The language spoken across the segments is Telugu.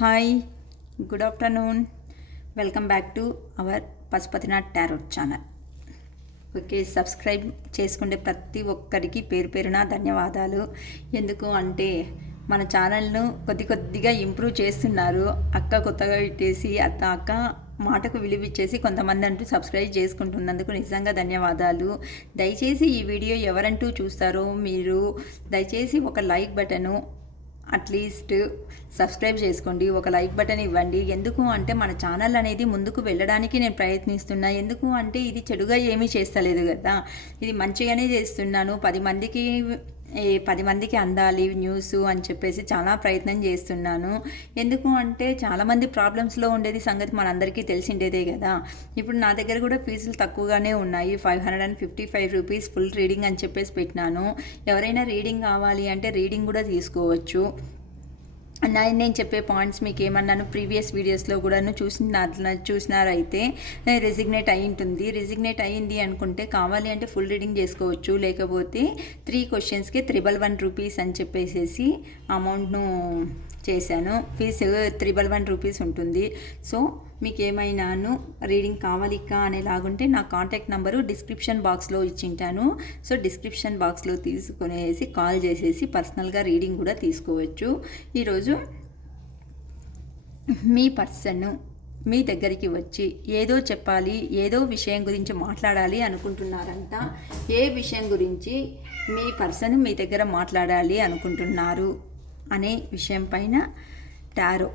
Hi, good afternoon. Welcome back to our Pashupatinath tarot channel. Okay, subscribe చేసుకుంటే ప్రతి ఒక్కరికి పేరు పేరున ధన్యవాదాలు. ఎందుకు అంటే మన ఛానల్ను కొద్దిగా ఇంప్రూవ్ చేస్తున్నారు. అక్క కొత్తగా ఇట్టేసి అక్క మాటకు విలువిచ్చేసి కొంతమంది అంటూ సబ్స్క్రైబ్ చేసుకుంటున్నందుకు నిజంగా ధన్యవాదాలు. దయచేసి ఈ వీడియో ఎవరంటూ చూస్తారో మీరు దయచేసి ఒక లైక్ బటను, అట్లీస్ట్ సబ్స్క్రైబ్ చేసుకోండి, ఒక లైక్ బటన్ ఇవ్వండి. ఎందుకు అంటే మన ఛానల్ అనేది ముందుకు వెళ్ళడానికి నేను ప్రయత్నిస్తున్నా. ఎందుకు అంటే ఇది చెడుగా ఏమీ చేస్తలేదు కదా, ఇది మంచిగానే చేస్తున్నాను. 10 మందికి అందాలి న్యూస్ అని చెప్పేసి చాలా ప్రయత్నం చేస్తున్నాను. ఎందుకు అంటే చాలామంది ప్రాబ్లమ్స్లో ఉండేది సంగతి మనందరికీ తెలిసిండేదే కదా. ఇప్పుడు నా దగ్గర కూడా ఫీజులు తక్కువగానే ఉన్నాయి. 555 రూపీస్ ఫుల్ రీడింగ్ అని చెప్పేసి పెట్టినాను. ఎవరైనా రీడింగ్ కావాలి అంటే రీడింగ్ కూడా తీసుకోవచ్చు. నేను చెప్పే పాయింట్స్ మీకు ఏమన్నాను ప్రీవియస్ వీడియోస్లో కూడా చూసినారైతే రెసిగ్నేట్ అయి ఉంటుంది. రెసిగ్నేట్ అయ్యింది అనుకుంటే కావాలి అంటే ఫుల్ రీడింగ్ చేసుకోవచ్చు. లేకపోతే 3 క్వశ్చన్స్కి 111 రూపీస్ అని చెప్పేసి అమౌంట్ను చేశాను. ఫీజు 111 రూపీస్ ఉంటుంది. సో మీకు ఏమైనాను రీడింగ్ కావాలికా అనేలాగుంటే నా కాంటాక్ట్ నెంబరు డిస్క్రిప్షన్ బాక్స్లో ఇచ్చింటాను. సో డిస్క్రిప్షన్ బాక్స్లో తీసుకునేసి కాల్ చేసేసి పర్సనల్గా రీడింగ్ కూడా తీసుకోవచ్చు. ఈరోజు మీ పర్సన్ మీ దగ్గరికి వచ్చి ఏదో చెప్పాలి, ఏదో విషయం గురించి మాట్లాడాలి అనుకుంటున్నారంట. ఏ విషయం గురించి మీ పర్సన్ మీ దగ్గర మాట్లాడాలి అనుకుంటున్నారు అనే విషయం పైన టారో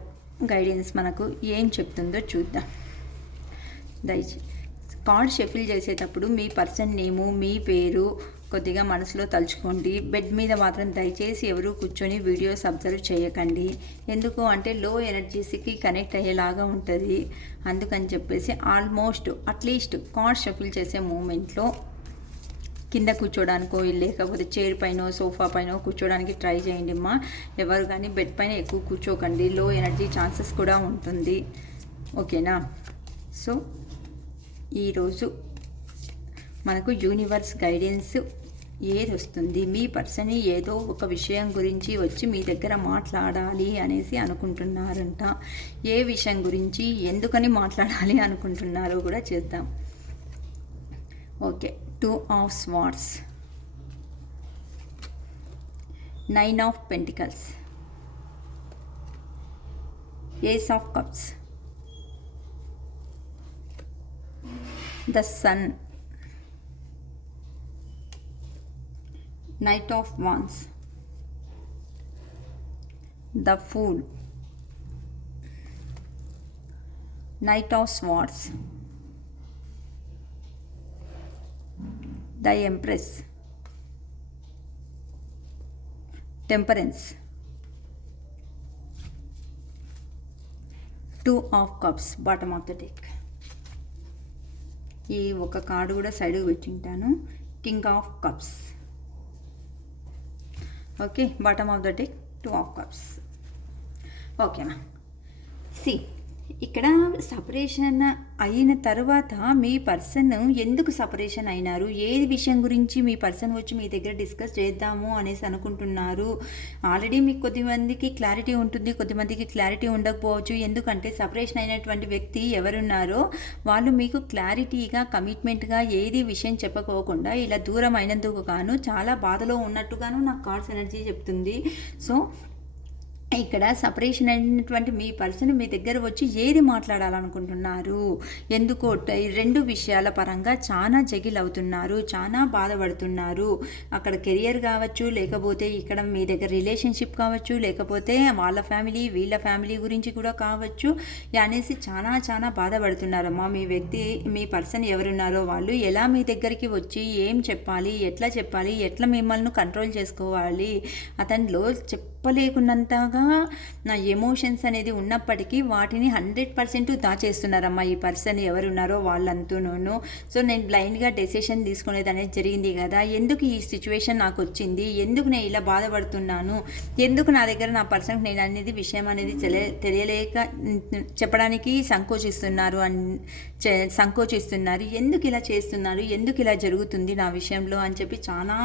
గైడెన్స్ మనకు ఏం చెప్తుందో చూద్దాం. దయచేసి కార్డ్ షఫిల్ చేసేటప్పుడు మీ పర్సన్ నేము, మీ పేరు కొద్దిగా మనసులో తలుచుకోండి. బెడ్ మీద మాత్రం దయచేసి ఎవరు కూర్చొని వీడియోస్ అబ్జర్వ్ చేయకండి. ఎందుకు అంటే లో ఎనర్జీస్కి కనెక్ట్ అయ్యేలాగా ఉంటుంది. అందుకని చెప్పేసి ఆల్మోస్ట్ అట్లీస్ట్ కార్డ్ షఫిల్ చేసే మూమెంట్లో కింద కూర్చోడానికో లేకపోతే చైర్ పైన సోఫా పైన కూర్చోడానికి ట్రై చేయండి అమ్మా. ఎవరు కానీ బెడ్ పైన ఎక్కువ కూర్చోకండి, లో ఎనర్జీ ఛాన్సెస్ కూడా ఉంటుంది. ఓకేనా? సో ఈరోజు మనకు యూనివర్స్ గైడెన్స్ ఏది వస్తుంది, మీ పర్సన్ ఏదో ఒక విషయం గురించి వచ్చి మీ దగ్గర మాట్లాడాలి అనేసి అనుకుంటున్నారంట. ఏ విషయం గురించి ఎందుకని మాట్లాడాలి అనుకుంటున్నారో కూడా చేద్దాం. Okay, 2 of Swords, 9 of Pentacles, Ace of Cups, the Sun, Knight of Wands, the Fool, Knight of Swords, the Empress, Temperance, 2 of Cups, bottom of the deck. ఈ ఒక కార్డు కూడా సైడ్కి పెట్టింటాను. King of cups. Okay, bottom of the deck 2 of Cups. ఓకేనా? ఇక్కడ సపరేషన్ అయిన తర్వాత మీ పర్సన్ ఎందుకు సపరేషన్ అయినారు, ఏది విషయం గురించి మీ పర్సన్ వచ్చి మీ దగ్గర డిస్కస్ చేద్దాము అనేసి అనుకుంటున్నారు. ఆల్రెడీ మీకు కొద్దిమందికి క్లారిటీ ఉంటుంది, కొద్దిమందికి క్లారిటీ ఉండకపోవచ్చు. ఎందుకంటే సపరేషన్ అయినటువంటి వ్యక్తి ఎవరున్నారో వాళ్ళు మీకు క్లారిటీగా కమిట్మెంట్గా ఏది విషయం చెప్పకోకుండా ఇలా దూరం అయినందుకు గాను చాలా బాధలో ఉన్నట్టుగాను నాకు కార్డ్స్ ఎనర్జీ చెప్తుంది. సో ఇక్కడ సపరేషన్ అయినటువంటి మీ పర్సన్ మీ దగ్గర వచ్చి ఏది మాట్లాడాలనుకుంటున్నారు, ఎందుకో 2 విషయాల పరంగా చాలా జగిల్ అవుతున్నారు, చాలా బాధపడుతున్నారు. అక్కడ కెరియర్ కావచ్చు, లేకపోతే ఇక్కడ మీ దగ్గర రిలేషన్షిప్ కావచ్చు, లేకపోతే వాళ్ళ ఫ్యామిలీ వీళ్ళ ఫ్యామిలీ గురించి కూడా కావచ్చు అనేసి చాలా బాధపడుతున్నారమ్మా. మీ పర్సన్ ఎవరున్నారో వాళ్ళు ఎలా మీ దగ్గరికి వచ్చి ఏం చెప్పాలి, ఎట్లా మిమ్మల్ని కంట్రోల్ చేసుకోవాలి, అతనిలో చెప్పలేకున్నంతగా నా ఎమోషన్స్ అనేది ఉన్నప్పటికీ వాటిని 100% దాచేస్తున్నారమ్మా ఈ పర్సన్ ఎవరున్నారో వాళ్ళంతూనూ. సో నేను బ్లైండ్గా డెసిషన్ తీసుకునేది అనేది జరిగింది కదా. ఎందుకు ఈ సిచ్యువేషన్ నాకు వచ్చింది, ఎందుకు నేను ఇలా బాధపడుతున్నాను, ఎందుకు నా దగ్గర నా పర్సన్కి నేను అనేది విషయం అనేది తెలియలేక చెప్పడానికి సంకోచిస్తున్నారు. ఎందుకు ఇలా చేస్తున్నారు, ఎందుకు ఇలా జరుగుతుంది నా విషయంలో అని చెప్పి చాలా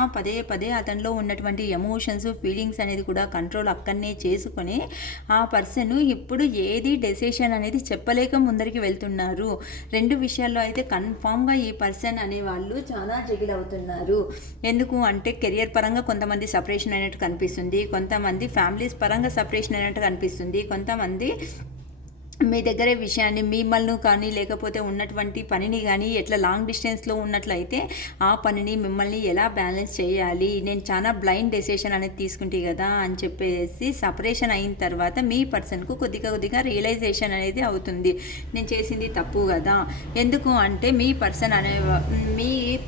పదే అతనిలో ఉన్నటువంటి ఎమోషన్స్ ఫీలింగ్స్ అనేది కూడా కంట్రోల్ అక్కడనే చేసుకొని ఆ పర్సన్ ఇప్పుడు ఏది డెసిషన్ అనేది చెప్పలేక ముందరికి వెళ్తున్నారు. 2 విషయాల్లో అయితే కన్ఫామ్గా ఈ పర్సన్ అనేవాళ్ళు చాలా జగిల్ అవుతున్నారు. ఎందుకు అంటే కెరియర్ పరంగా కొంతమంది సపరేషన్ అయినట్టు కనిపిస్తుంది, కొంతమంది ఫ్యామిలీస్ పరంగా సపరేషన్ అయినట్టు కనిపిస్తుంది, కొంతమంది మీ దగ్గరే విషయాన్ని మిమ్మల్ని కానీ లేకపోతే ఉన్నటువంటి పనిని కానీ ఎట్లా లాంగ్ డిస్టెన్స్లో ఉన్నట్లయితే ఆ పనిని మిమ్మల్ని ఎలా బ్యాలెన్స్ చేయాలి, నేను చాలా బ్లైండ్ డెసిషన్ అనేది తీసుకుంటే కదా అని చెప్పేసి సపరేషన్ అయిన తర్వాత మీ పర్సన్కు కొద్దిగా రియలైజేషన్ అనేది అవుతుంది, నేను చేసింది తప్పు కదా. ఎందుకు అంటే మీ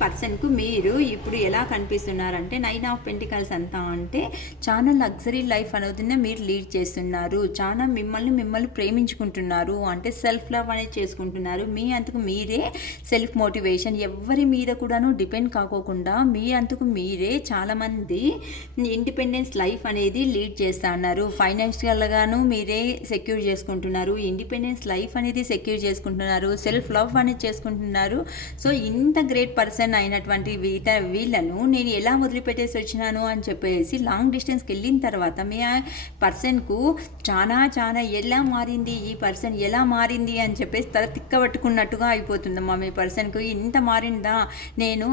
పర్సన్కు మీరు ఇప్పుడు ఎలా కనిపిస్తున్నారంటే 9 ఆఫ్ పెంటికల్స్ అంతా అంటే చాలా లగ్జరీ లైఫ్ అనేది మీరు లీడ్ చేస్తున్నారు, చాలా మిమ్మల్ని ప్రేమించుకుంటున్నారు, అంటే సెల్ఫ్ లవ్ అనేది చేసుకుంటున్నారు. మీ అంతకు మీరే సెల్ఫ్ మోటివేషన్, ఎవరి మీద కూడాను డిపెండ్ కాకోకుండా మీ అంతకు మీరే చాలామంది ఇండిపెండెన్స్ లైఫ్ అనేది లీడ్ చేస్తున్నారు. ఫైనాన్షియల్గాను మీరే సెక్యూర్ చేసుకుంటున్నారు, ఇండిపెండెన్స్ లైఫ్ అనేది సెక్యూర్ చేసుకుంటున్నారు, సెల్ఫ్ లవ్ అనేది చేసుకుంటున్నారు. సో ఇంత గ్రేట్ పర్సన్ అయినటువంటి వీళ్ళను నేను ఎలా వదిలిపెట్టేసి వచ్చినాను అని చెప్పేసి లాంగ్ డిస్టెన్స్కి వెళ్ళిన తర్వాత మీ పర్సన్కు చాలా ఎలా మారింది, ఈ పర్సన్ ఎలా మారింది అని చెప్పేసి తల తిక్కబట్టుకున్నట్టుగా అయిపోతుందమ్మా. మీ పర్సన్కు ఇంత మారిందా, నేను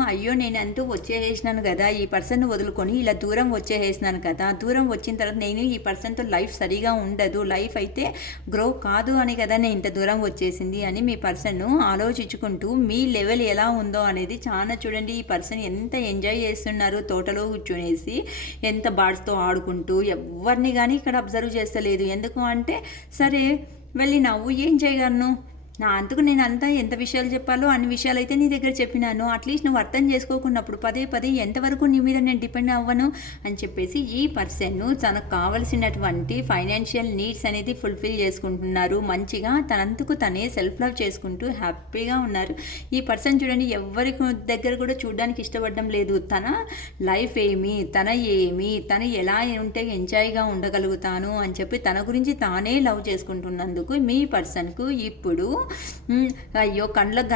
అంటూ వచ్చేసేసినాను కదా, ఈ పర్సన్ వదులుకొని ఇలా దూరం వచ్చేసేసినాను కదా, దూరం వచ్చిన తర్వాత నేను ఈ పర్సన్తో లైఫ్ సరిగా ఉండదు, లైఫ్ అయితే గ్రో కాదు అని కదా నేను ఇంత దూరం వచ్చేసింది అని మీ పర్సన్ ఆలోచించుకుంటూ మీ లెవెల్ ఎలా ఉందో అనేది చాలా చూడండి. ఈ పర్సన్ ఎంత ఎంజాయ్ చేస్తున్నారు, తోటలో కూర్చునేసి ఎంత బర్డ్స్తో ఆడుకుంటూ, ఎవరిని కానీ ఇక్కడ అబ్జర్వ్ చేస్తలేదు. ఎందుకు అంటే సరే వెళ్ళినావు, ఏం చేయగలను, నా అందుకు నేను అంతా ఎంత విషయాలు చెప్పాలో అన్ని విషయాలు అయితే నీ దగ్గర చెప్పినాను, అట్లీస్ట్ నువ్వు అర్థం చేసుకోకున్నప్పుడు పదే ఎంతవరకు నీ మీద నేను డిపెండ్ అవ్వను అని చెప్పేసి ఈ పర్సన్ తనకు కావలసినటువంటి ఫైనాన్షియల్ నీడ్స్ అనేది ఫుల్ఫిల్ చేసుకుంటున్నారు. మంచిగా తనందుకు తనే సెల్ఫ్ లవ్ చేసుకుంటూ హ్యాపీగా ఉన్నారు. ఈ పర్సన్ చూడండి ఎవరి దగ్గర కూడా చూడడానికి ఇష్టపడడం లేదు. తన లైఫ్ ఏమి, తను ఎలా ఉంటే ఎంజాయ్గా ఉండగలుగుతాను అని చెప్పి తన గురించి తానే లవ్ చేసుకుంటున్నందుకు మీ పర్సన్కు ఇప్పుడు అయ్యో కళ్ళకు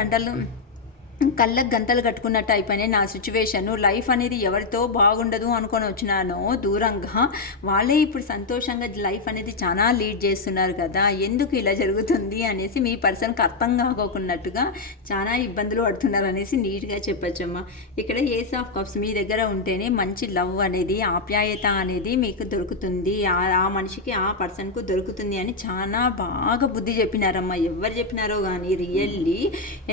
గంటలు కట్టుకున్నట్టు అయిపోయినాయి నా సిచ్యువేషన్, లైఫ్ అనేది ఎవరితో బాగుండదు అనుకొని వచ్చినానో దూరంగా వాళ్ళే ఇప్పుడు సంతోషంగా లైఫ్ అనేది చాలా లీడ్ చేస్తున్నారు కదా, ఎందుకు ఇలా జరుగుతుంది అనేసి మీ పర్సన్కి అర్థం కాకోకున్నట్టుగా చాలా ఇబ్బందులు పడుతున్నారు అనేసి నీట్గా చెప్పచ్చమ్మా. ఇక్కడ ఏస్ ఆఫ్ కప్స్ మీ దగ్గర ఉంటేనే మంచి లవ్ అనేది, ఆప్యాయత అనేది మీకు దొరుకుతుంది, ఆ మనిషికి ఆ పర్సన్కు దొరుకుతుంది అని చాలా బాగా బుద్ధి చెప్పినారమ్మా. ఎవరు చెప్పినారో కానీ రియల్లీ.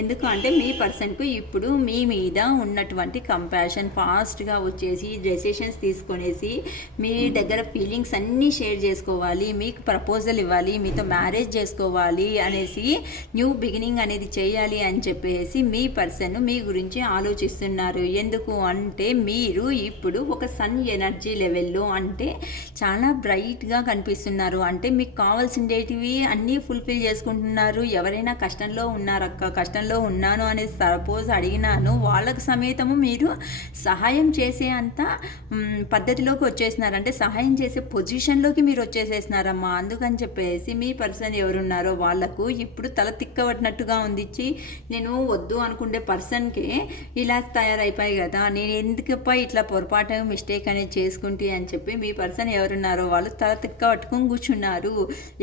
ఎందుకు అంటే మీ పర్సన్ ఇప్పుడు మీ మీద ఉన్నటువంటి కంపాషన్ ఫాస్ట్గా వచ్చేసి డెసిషన్స్ తీసుకొనేసి మీ దగ్గర ఫీలింగ్స్ అన్నీ షేర్ చేసుకోవాలి, మీకు ప్రపోజల్ ఇవ్వాలి, మీతో మ్యారేజ్ చేసుకోవాలి అనేసి న్యూ బిగినింగ్ అనేది చేయాలి అని చెప్పేసి మీ పర్సన్ మీ గురించి ఆలోచిస్తున్నారు. ఎందుకు అంటే మీరు ఇప్పుడు ఒక సన్ ఎనర్జీ లెవెల్లో అంటే చాలా బ్రైట్గా కనిపిస్తున్నారు, అంటే మీకు కావాల్సినవి అన్నీ ఫుల్ఫిల్ చేసుకుంటున్నారు. ఎవరైనా కష్టంలో ఉన్నారక్క, కష్టంలో ఉన్నాను అనేది సపోజ్ అడిగినాను, వాళ్ళకు సమేతము మీరు సహాయం చేసే అంత పద్ధతిలోకి వచ్చేసినారు, అంటే సహాయం చేసే పొజిషన్లోకి మీరు వచ్చేసేసినారమ్మా. అందుకని చెప్పేసి మీ పర్సన్ ఎవరున్నారో వాళ్ళకు ఇప్పుడు తల తిక్కబట్టినట్టుగా ఉందిచ్చి నేను వద్దు అనుకుంటే పర్సన్కే ఇలా తయారైపోయి కదా, నేను ఎందుకప్ప ఇట్లా పొరపాటు మిస్టేక్ అనేది చేసుకుంటే అని చెప్పి మీ పర్సన్ ఎవరున్నారో వాళ్ళు తల తిక్క పట్టుకొని కూర్చున్నారు.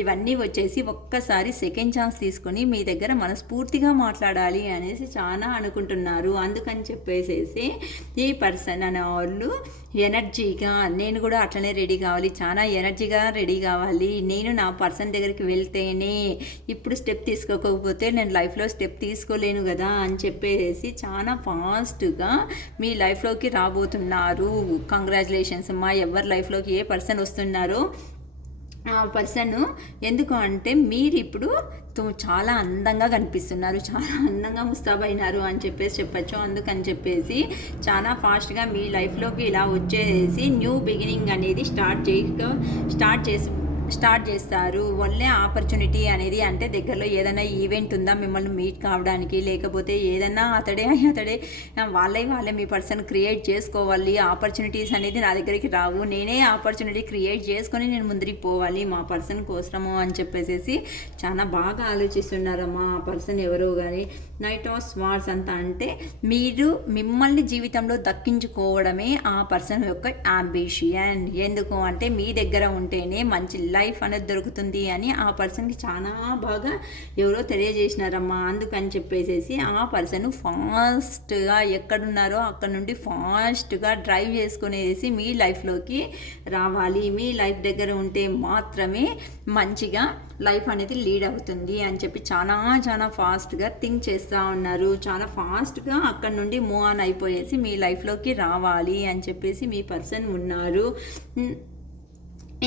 ఇవన్నీ వచ్చేసి ఒక్కసారి సెకండ్ ఛాన్స్ తీసుకొని మీ దగ్గర మనస్ఫూర్తిగా మాట్లాడాలి అనేసి చాలా అనుకుంటున్నారు. అందుకని చెప్పేసేసి ఈ పర్సన్ అనే వాళ్ళు ఎనర్జీగా నేను కూడా అట్లనే రెడీ కావాలి, చాలా ఎనర్జీగా రెడీ కావాలి, నేను నా పర్సన్ దగ్గరికి వెళ్తేనే ఇప్పుడు స్టెప్ తీసుకోకపోతే నేను లైఫ్లో స్టెప్ తీసుకోలేను కదా అని చెప్పేసి చాలా ఫాస్ట్గా మీ లైఫ్లోకి రాబోతున్నారు. కంగ్రాచులేషన్స్ అమ్మా. ఎవరి లైఫ్లోకి ఏ పర్సన్ వస్తున్నారో ఆ పర్సన్, ఎందుకు అంటే మీరు ఇప్పుడు చాలా అందంగా కనిపిస్తున్నారు, చాలా అందంగా ముస్తాబైనారు అని చెప్పచ్చు. అందుకని చెప్పేసి చాలా ఫాస్ట్గా మీ లైఫ్లోకి ఇలా వచ్చేసి న్యూ బిగినింగ్ అనేది స్టార్ట్ స్టార్ట్ చేస్తారు. ఒళ్ళే ఆపర్చునిటీ అనేది అంటే దగ్గరలో ఏదైనా ఈవెంట్ ఉందా మిమ్మల్ని మీట్ కావడానికి, లేకపోతే ఏదన్నా అతడే వాళ్ళే మీ పర్సన్ క్రియేట్ చేసుకోవాలి. ఆపర్చునిటీస్ అనేది నా దగ్గరికి రావు, నేనే ఆపర్చునిటీ క్రియేట్ చేసుకొని నేను ముందరికి పోవాలి మా పర్సన్ కోసము అని చెప్పేసి చాలా బాగా ఆలోచిస్తున్నారమ్మా ఆ పర్సన్ ఎవరో కానీ. నైట్ ఆఫ్ స్వార్డ్స్ అంతా అంటే మీరు మిమ్మల్ని జీవితంలో దక్కించుకోవడమే ఆ పర్సన్ యొక్క అంబిషన్. ఎందుకు అంటే మీ దగ్గర ఉంటేనే మంచి లైఫ్ అనేది దొరుకుతుంది అని ఆ పర్సన్కి చాలా బాగా ఎవరో తెలియజేసినారమ్మా. అందుకని చెప్పేసి ఆ పర్సన్ ఫాస్ట్గా ఎక్కడున్నారో అక్కడ నుండి ఫాస్ట్గా డ్రైవ్ చేసుకునేసి మీ లైఫ్లోకి రావాలి. మీ లైఫ్ దగ్గర ఉంటే మాత్రమే మంచిగా లైఫ్ అనేది లీడ్ అవుతుంది అని చెప్పి చాలా ఫాస్ట్గా థింక్ చేస్తూ ఉన్నారు. చాలా ఫాస్ట్గా అక్కడ నుండి మూవ్ ఆన్ అయిపోయేసి మీ లైఫ్లోకి రావాలి అని చెప్పేసి మీ పర్సన్ ఉన్నారు.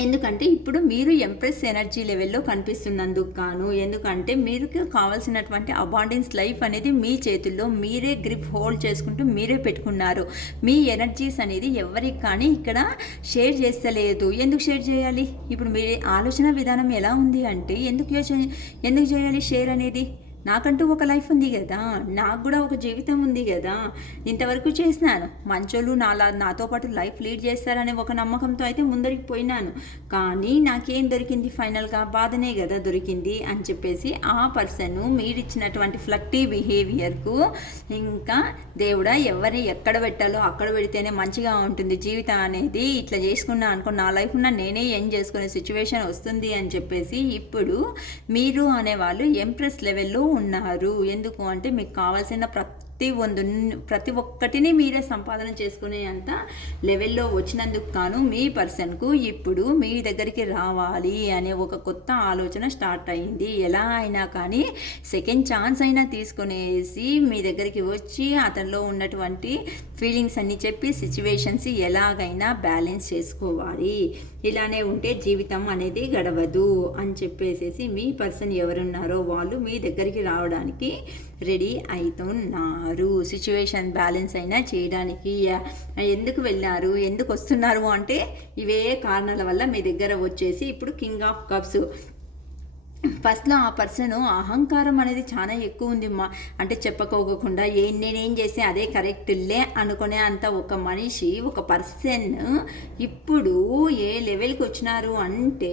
ఎందుకంటే ఇప్పుడు మీరు ఎంప్రెస్ ఎనర్జీ లెవెల్లో కనిపిస్తున్నందుకు కాను. ఎందుకంటే మీరు కావాల్సినటువంటి అబాండెన్స్ లైఫ్ అనేది మీ చేతుల్లో మీరే గ్రిప్ హోల్డ్ చేసుకుంటూ మీరే పెట్టుకున్నారు. మీ ఎనర్జీస్ అనేది ఎవరికి కానీ ఇక్కడ షేర్ చేస్తలేదు. ఎందుకు షేర్ చేయాలి? ఇప్పుడు మీ ఆలోచన విధానం ఎలా ఉంది అంటే ఎందుకు చేయాలి షేర్ అనేది? నాకంటూ ఒక లైఫ్ ఉంది కదా, నాకు కూడా ఒక జీవితం ఉంది కదా, ఇంతవరకు చేసినాను. మంచోళ్ళు నాతో పాటు లైఫ్ లీడ్ చేస్తారనే ఒక నమ్మకంతో అయితే ముందరికి పోయినాను. కానీ నాకేం దొరికింది? ఫైనల్గా బాధనే కదా దొరికింది అని చెప్పేసి ఆ పర్సన్ మీరిచ్చినటువంటి ఫ్లక్టీ బిహేవియర్కు ఇంకా దేవుడా ఎవరిని ఎక్కడ పెట్టాలో అక్కడ పెడితేనే మంచిగా ఉంటుంది జీవితం అనేది, ఇట్లా చేసుకున్నా అనుకో నా లైఫ్ నేనే ఎండ్ చేసుకునే సిచ్యువేషన్ వస్తుంది అని చెప్పేసి ఇప్పుడు మీరు అనేవాళ్ళు ఎంప్రెస్ లెవెల్లో ఉన్నారు. ఎందుకు అంటే మీకు కావాల్సిన ప్రతి ఒక్కటిని మీరే సంపాదన చేసుకునే అంత లెవెల్లో వచ్చినందుకు కాను మీ పర్సన్కు ఇప్పుడు మీ దగ్గరికి రావాలి అనే ఒక కొత్త ఆలోచన స్టార్ట్ అయింది. ఎలా అయినా కానీ సెకండ్ ఛాన్స్ అయినా తీసుకునేసి మీ దగ్గరికి వచ్చి అతనిలో ఉన్నటువంటి ఫీలింగ్స్ అన్నీ చెప్పి సిచ్యువేషన్స్ ఎలాగైనా బ్యాలెన్స్ చేసుకోవాలి. ఇలానే ఉంటే జీవితం అనేది గడవదు అని చెప్పేసి మీ పర్సన్ ఎవరున్నారో వాళ్ళు మీ దగ్గరికి రావడానికి రెడీ అవుతున్నారు. సిచ్యువేషన్ బ్యాలెన్స్ అయినా చేయడానికి. ఎందుకు వెళ్ళారు, ఎందుకు వస్తున్నారు అంటే ఇవే కారణాల వల్ల మీ దగ్గర వచ్చేసి ఇప్పుడు కింగ్ ఆఫ్ కప్స్. ఫస్ట్లో ఆ పర్సన్ అహంకారం అనేది చాలా ఎక్కువ ఉంది అంటే చెప్పుకోకుండా నేనేం చేస్తే అదే కరెక్ట్లే అనుకునే అంత ఒక మనిషి ఒక పర్సన్ ఇప్పుడు ఏ లెవెల్కి వచ్చినారు అంటే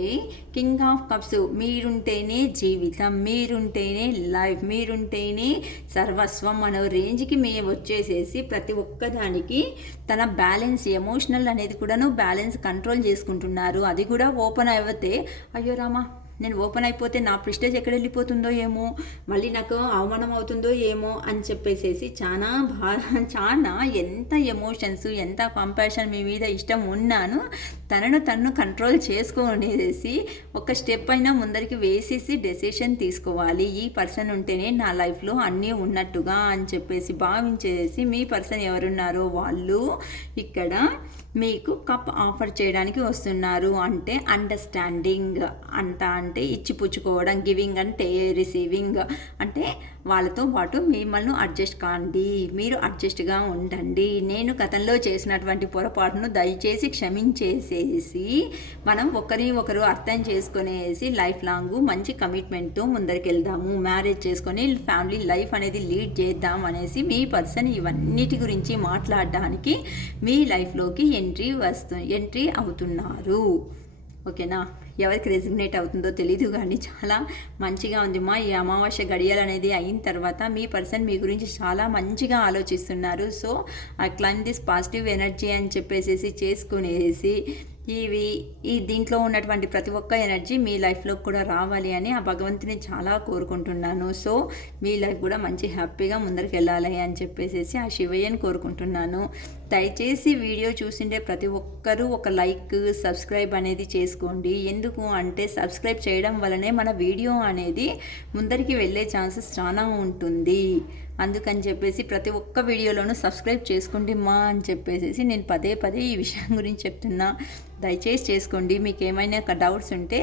కింగ్ ఆఫ్ కప్స్. మీరుంటేనే జీవితం, మీరుంటేనే లైఫ్, మీరుంటేనే సర్వస్వం అనే రేంజ్కి మేము వచ్చేసేసి ప్రతి ఒక్కదానికి తన బ్యాలెన్స్ ఎమోషనల్ అనేది కూడాను బ్యాలెన్స్ కంట్రోల్ చేసుకుంటున్నారు. అది కూడా ఓపెన్ అయిపోతే అయ్యో రామా నేను ఓపెన్ అయిపోతే నా ప్రెస్టేజ్ ఎక్కడ వెళ్ళిపోతుందో ఏమో, మళ్ళీ నాకు అవమానం అవుతుందో ఏమో అని చెప్పేసి చాలా ఎంత ఎమోషన్స్ ఎంత కంపాషన్ మీ మీద ఇష్టం ఉన్నాను తను కంట్రోల్ చేసుకునేసి ఒక స్టెప్ అయినా ముందరికి వేసేసి డెసిషన్ తీసుకోవాలి. ఈ పర్సన్ ఉంటేనే నా లైఫ్లో అన్నీ ఉన్నట్టుగా అని చెప్పేసి భావించేసి మీ పర్సన్ ఎవరున్నారో వాళ్ళు ఇక్కడ మీకు కప్ ఆఫర్ చేయడానికి వస్తున్నారు. అంటే అండర్స్టాండింగ్ అంటే ఇచ్చిపుచ్చుకోవడం, గివింగ్ అంటే రిసీవింగ్. అంటే వాళ్ళతో పాటు మిమ్మల్ని అడ్జస్ట్ కాండి, మీరు అడ్జస్ట్గా ఉండండి. నేను గతంలో చేసినటువంటి పొరపాటును దయచేసి క్షమించేసేసి మనం ఒకరు అర్థం చేసుకునేసి లైఫ్ లాంగ్ మంచి కమిట్మెంట్తో ముందరికి వెళ్దాము, మ్యారేజ్ చేసుకొని ఫ్యామిలీ లైఫ్ అనేది లీడ్ చేద్దాం అనేసి మీ పర్సన్ ఇవన్నిటి గురించి మాట్లాడడానికి మీ లైఫ్లోకి ఎంట్రీ అవుతున్నారు. ఓకేనా? ఎవరికి రెసిగ్నేట్ అవుతుందో తెలీదు కానీ చాలా మంచిగా ఉంది మా ఈ అమావాస్య గడియలు అనేది అయిన తర్వాత మీ పర్సన్ మీ గురించి చాలా మంచిగా ఆలోచిస్తున్నారు. So I claim this positive energy అని చెప్పేసి చేసుకునేసి దీంట్లో ఉన్నటువంటి ప్రతి ఒక్క ఎనర్జీ మీ లైఫ్లోకి కూడా రావాలి అని ఆ భగవంతుని చాలా కోరుకుంటున్నాను. సో మీ లైఫ్ కూడా మంచి హ్యాపీగా ముందరికి వెళ్ళాలి అని చెప్పేసి ఆ శివయ్యని కోరుకుంటున్నాను. దయచేసి వీడియో చూసిండే ప్రతి ఒక్కరూ ఒక లైక్ సబ్స్క్రైబ్ అనేది చేసుకోండి. ఎందుకు అంటే సబ్స్క్రైబ్ చేయడం వల్లనే మన వీడియో అనేది ముందరికి వెళ్ళే ఛాన్సెస్ చాలా ఉంటుంది. అందుకని చెప్పేసి ప్రతి ఒక్క వీడియోలోనూ సబ్స్క్రైబ్ చేసుకోండి మా అని చెప్పేసి నేను పదే ఈ విషయం గురించి చెప్తున్నా. దయచేసి చేసుకోండి. మీకు ఏమైనా డౌట్స్ ఉంటే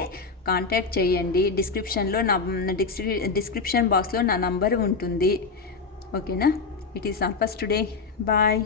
కాంటాక్ట్ చేయండి. డిస్క్రిప్షన్ బాక్స్లో నా నంబర్ ఉంటుంది. ఓకేనా? It is all for today. Bye.